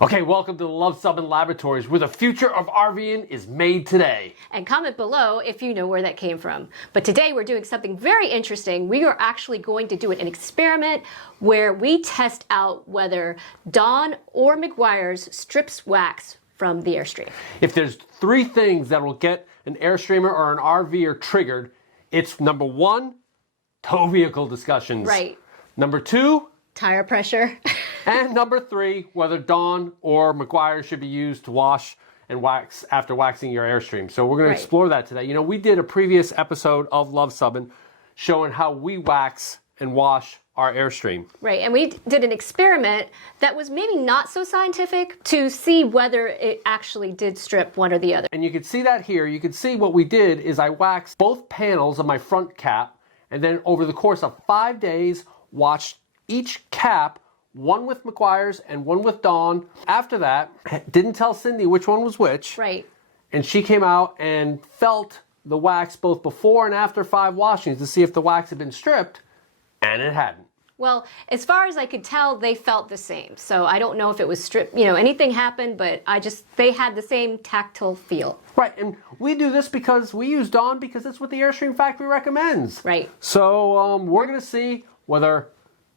Okay, welcome to the Luv Subbin Laboratories, where the future of RVing is made today. And comment below if you know where that came from. But today we're doing something very interesting. We are actually going to do an experiment where we test out whether Dawn or Meguiar's strips wax from the Airstream. If there's three things that will get an Airstreamer or an RVer triggered, it's number one, tow vehicle discussions. Right. Number two, Tire pressure. and number three, whether Dawn or Meguiar should be used to wash and wax after waxing your Airstream. So we're going to explore that today. You know, we did a previous episode of Luv Subbin showing how we wax and wash our Airstream. Right, and we did an experiment that was maybe not so scientific to see whether it actually did strip one or the other. And you can see that here. You can see what we did is I waxed both panels of my front cap, and then over the course of 5 days, washed each cap, one with Meguiar's and one with Dawn. After that, didn't tell Cindy which one was which. Right. And she came out and felt the wax both before and after 5 washings to see if the wax had been stripped, and it hadn't. Well, as far as I could tell, they felt the same. So I don't know if it was stripped, you know, anything happened, but they had the same tactile feel. Right, and we do this because we use Dawn because it's what the Airstream factory recommends. Right. So we're going to see whether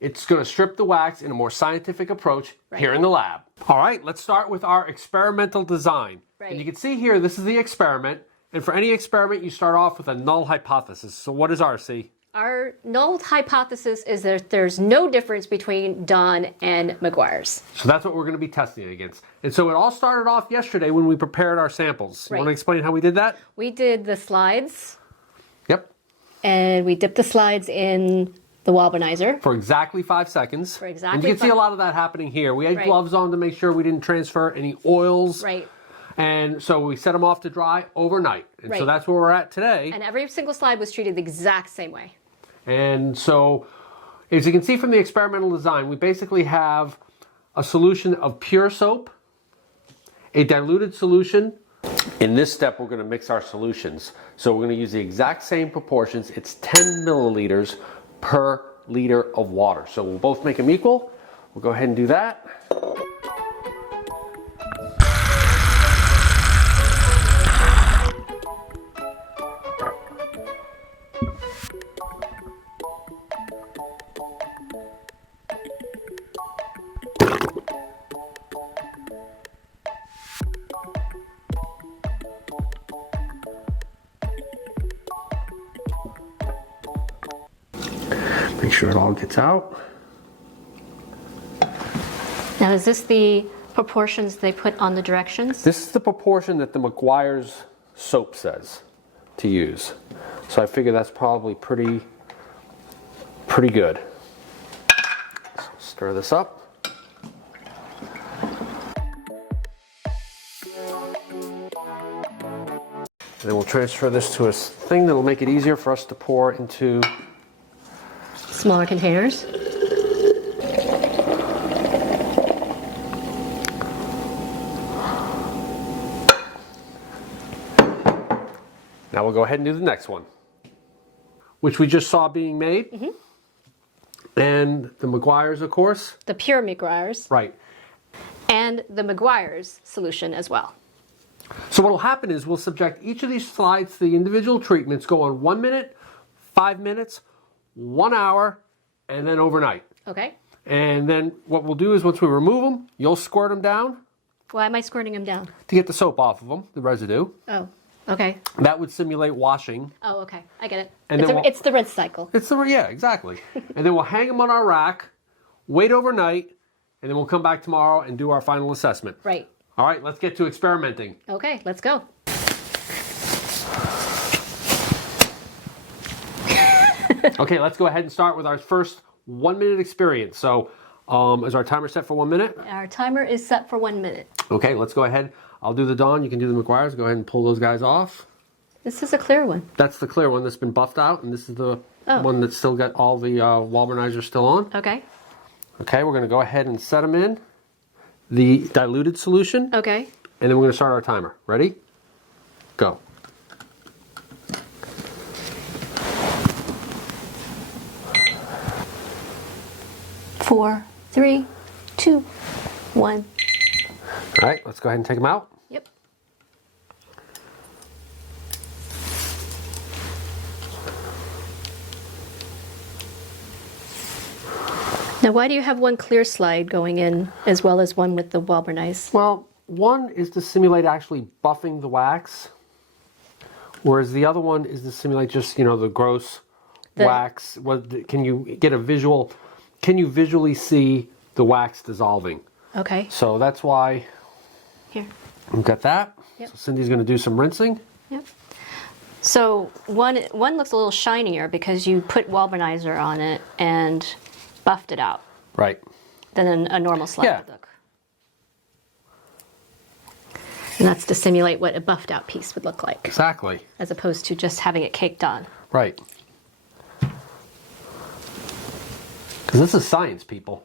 it's going to strip the wax in a more scientific approach here in the lab. All right, let's start with our experimental design. Right. And you can see here, this is the experiment. And for any experiment, you start off with a null hypothesis. So what is ours, C? Our null hypothesis is that there's no difference between Dawn and Meguiar's. So that's what we're going to be testing it against. And so it all started off yesterday when we prepared our samples. You want to explain how we did that? We did the slides. Yep. And we dipped the slides in the Walbernizer. For exactly 5 seconds. For exactly And you can see a lot of that happening here. We had gloves on to make sure we didn't transfer any oils. Right. And so we set them off to dry overnight. And so that's where we're at today. And every single slide was treated the exact same way. And so, as you can see from the experimental design, we basically have a solution of pure soap, a diluted solution. In this step, we're going to mix our solutions. So we're going to use the exact same proportions. It's 10 milliliters per liter of water. So we'll both make them equal. We'll go ahead and do that. Make sure it all gets out. Now, is this the proportions they put on the directions? This is the proportion that the Meguiar's soap says to use. So I figure that's probably pretty good. So stir this up. And then we'll transfer this to a thing that'll make it easier for us to pour into smaller containers. Now we'll go ahead and do the next one, which we just saw being made. Mm-hmm. And the Meguiar's, of course. The pure Meguiar's. Right. And the Meguiar's solution as well. So what will happen is we'll subject each of these slides to the individual treatments, go on 1 minute, 5 minutes, 1 hour, and then overnight. Okay. And then what we'll do is once we remove them, you'll squirt them down. Why am I squirting them down? To get the soap off of them, the residue. Oh, okay. That would simulate washing. Oh, okay. I get it. And It's the rinse cycle. Yeah, exactly. And then we'll hang them on our rack, wait overnight, and then we'll come back tomorrow and do our final assessment. Right. All right, let's get to experimenting. Okay, let's go. Okay, let's go ahead and start with our first 1 minute experience. So, is our timer set for 1 minute? Our timer is set for 1 minute. Okay, let's go ahead. I'll do the Dawn, you can do the Meguiar's. Go ahead and pull those guys off. This is a clear one. That's the clear one that's been buffed out, and this is the one that's still got all the Walbernizer still on. Okay. Okay, we're going to go ahead and set them in the diluted solution. Okay. And then we're going to start our timer. Ready? Go. 4, 3, 2, 1. All right, let's go ahead and take them out. Yep. Now, why do you have one clear slide going in as well as one with the Walbernize? Well, one is to simulate actually buffing the wax, whereas the other one is to simulate just, you know, the gross wax. Can you get a visual? Can you visually see the wax dissolving? Okay. So that's why. Here. We've got that. Yep. So Cindy's going to do some rinsing. Yep. So one looks a little shinier because you put Walbernizer on it and buffed it out. Right. Than a normal slide Yeah. would look. And that's to simulate what a buffed out piece would look like. Exactly. As opposed to just having it caked on. Right. Because this is science, people.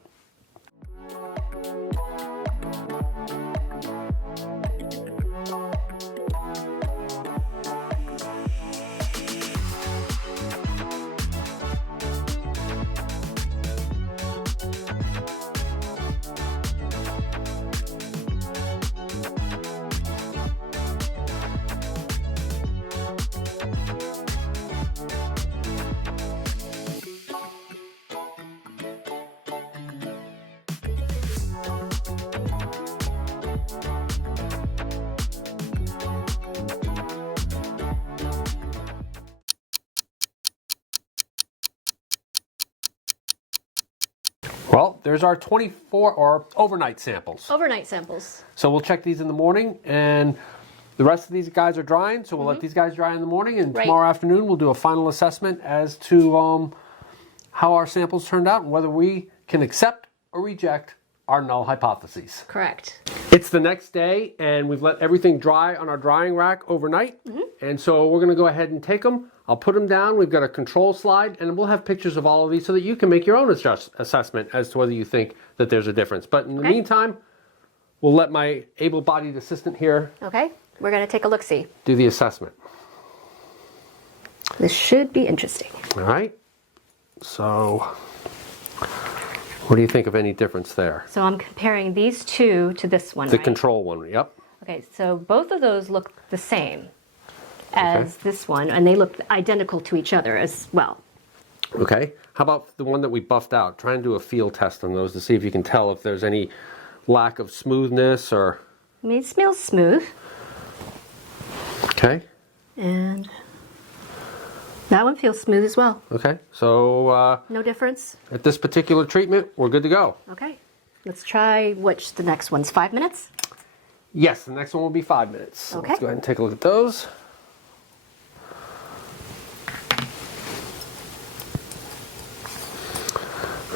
Well, there's our 24 or overnight samples. Overnight samples. So we'll check these in the morning, and the rest of these guys are drying, so we'll let these guys dry in the morning, and tomorrow afternoon we'll do a final assessment as to how our samples turned out and whether we can accept or reject our null hypotheses. Correct. It's the next day, and we've let everything dry on our drying rack overnight, and so we're going to go ahead and take them. I'll put them down. We've got a control slide, and we'll have pictures of all of these so that you can make your own assessment as to whether you think that there's a difference. But in the meantime, we'll let my able-bodied assistant here Okay, we're going to take a look-see. do the assessment. This should be interesting. All right. So, what do you think of any difference there? So I'm comparing these two to this one, The right? control one, yep. Okay, so both of those look the same as this one, and they look identical to each other as well. Okay. How about the one that we buffed out? Try and do a field test on those to see if you can tell if there's any lack of smoothness or... I mean, it smells smooth. Okay. And that one feels smooth as well. Okay. So, No difference? at this particular treatment, we're good to go. Okay. Let's try which the next one's 5 minutes? Yes, the next one will be 5 minutes. So Okay. let's go ahead and take a look at those.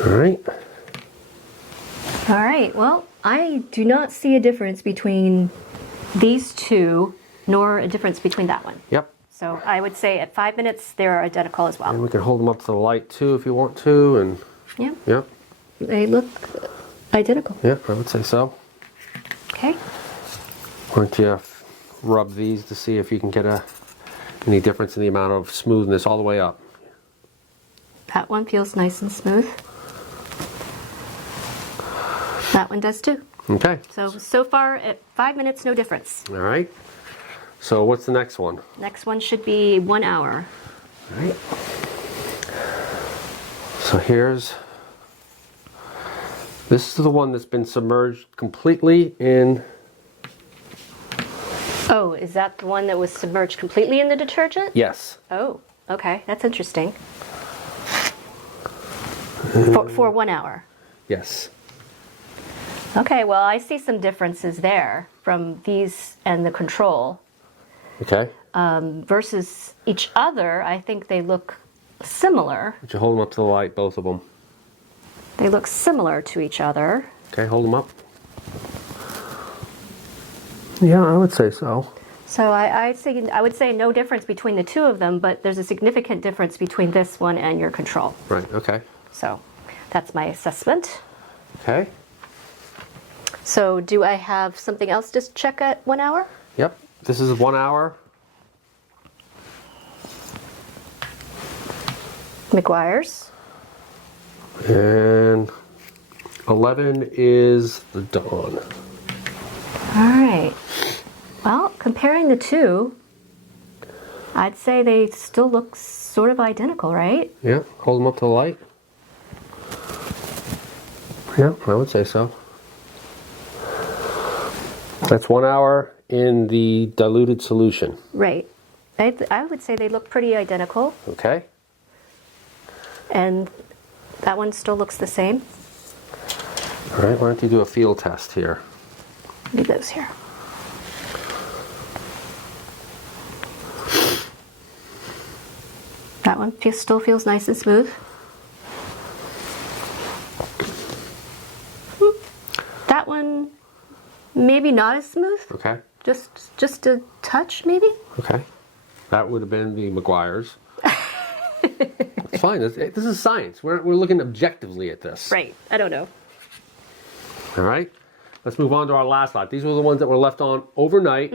All right. All right, well, I do not see a difference between these two, nor a difference between that one. Yep. So I would say at 5 minutes, they're identical as well. And we can hold them up to the light too if you want to. And Yeah, yep. they look identical. Yeah, I would say so. Okay. Why don't you rub these to see if you can get any difference in the amount of smoothness all the way up. That one feels nice and smooth. That one does too. Okay. So far at 5 minutes, no difference. All right. So what's the next one? Next one should be 1 hour. All right. So this is the one that's been submerged completely in... Oh, is that the one that was submerged completely in the detergent? Yes. Oh, okay, that's interesting. For 1 hour. Yes. Okay, well, I see some differences there from these and the control. Okay. Versus each other, I think they look similar. Would you hold them up to the light, both of them? They look similar to each other. Okay, hold them up. Yeah, I would say so. So I would say no difference between the two of them, but there's a significant difference between this one and your control. Right, okay. So that's my assessment. Okay. So do I have something else to check at 1 hour? Yep. This is 1 hour. Meguiar's. And 11 is the dawn. All All right. Well, comparing the two, I'd say they still look sort of identical, right? Yeah, hold them up to the light. Yeah, I would say so. That's 1 hour in the diluted solution. Right. I would say they look pretty identical. Okay. And that one still looks the same. All right, why don't you do a field test here? Leave those here. That one still feels nice and smooth. That one, maybe not as smooth. Okay. Just a touch, maybe. Okay. That would have been the Meguiar's. It's fine. This is science. We're looking objectively at this. Right. I don't know. All right. Let's move on to our last lot. These were the ones that were left on overnight,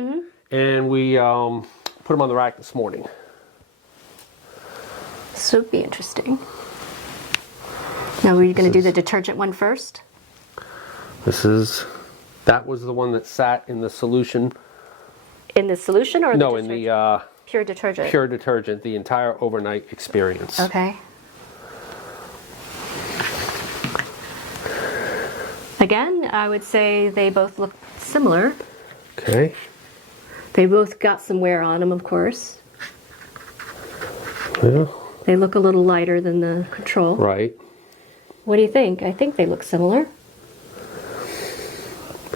and we put them on the rack this morning. So it'd be interesting. Now, were you going to do the detergent one first? That was the one that sat in the solution. In the solution or No, the in the pure detergent? pure detergent, the entire overnight experience. Okay. Again, I would say they both look similar. Okay. They both got some wear on them, of course. Yeah. They look a little lighter than the control. Right. What do you think? I think they look similar.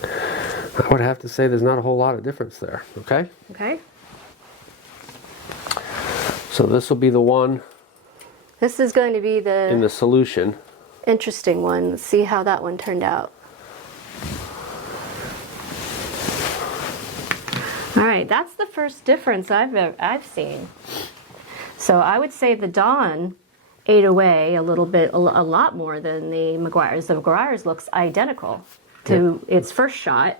I would have to say there's not a whole lot of difference there. Okay. Okay. So this will be the one This is going to be in the solution. interesting one. Let's see how that one turned out. All right, that's the first difference I've seen. So I would say the Dawn ate away a lot more than the Meguiar's. The Meguiar's looks identical to its first shot.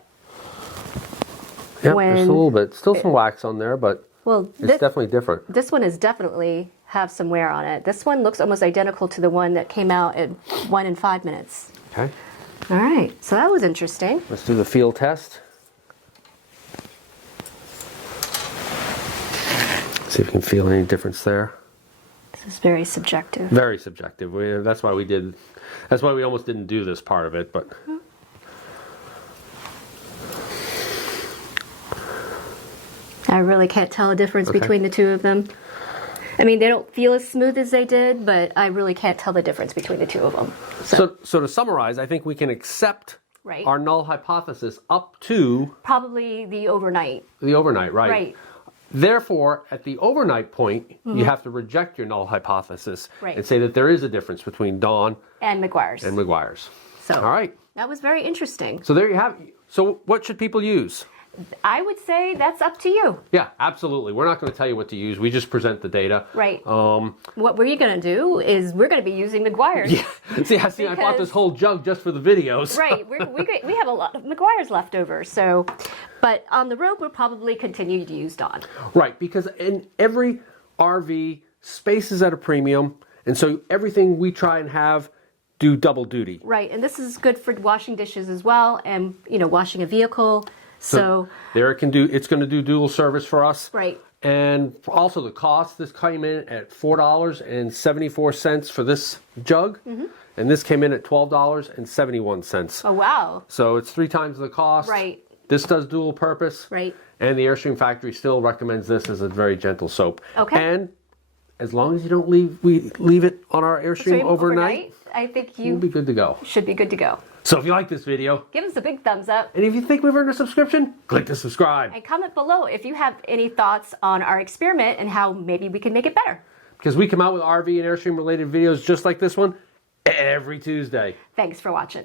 Yeah, there's a little bit, still some wax on there, but it's definitely different. This one is definitely have some wear on it. This one looks almost identical to the one that came out at 1 and 5 minutes. Okay. All right, so that was interesting. Let's do the field test. See if we can feel any difference there. This is very subjective. Very subjective. That's why we almost didn't do this part of it, but. I really can't tell a difference between the two of them. I mean, they don't feel as smooth as they did, but I really can't tell the difference between the two of them. So to summarize, I think we can accept our null hypothesis up to probably the overnight. The overnight, right? Right. Therefore, at the overnight point, you have to reject your null hypothesis and say that there is a difference between Dawn and Meguiar's. So, all right. That was very interesting. So there you have it. So what should people use? I would say that's up to you. Yeah, absolutely. We're not going to tell you what to use. We just present the data. Right. What we're going to do is we're going to be using Meguiar's. Yeah. See, I bought this whole jug just for the videos. Right. We have a lot of Meguiar's left over. So, but on the road, we'll probably continue to use Dawn. Right, because in every RV, space is at a premium, and so everything we try and have do double duty. Right, and this is good for washing dishes as well, and washing a vehicle. So there it's going to do dual service for us. Right. And also the cost, this came in at $4.74 for this jug. And this came in at $12.71. Oh, wow. So it's 3 times the cost. Right. This does dual purpose. Right. And the Airstream factory still recommends this as a very gentle soap. Okay. And as long as you don't leave it on our Airstream overnight, I think you'll be good to go. Should be good to go. So if you like this video, give us a big thumbs up. And if you think we've earned a subscription, click to subscribe. And comment below if you have any thoughts on our experiment and how maybe we can make it better. Because we come out with RV and Airstream related videos just like this one every Tuesday. Thanks for watching.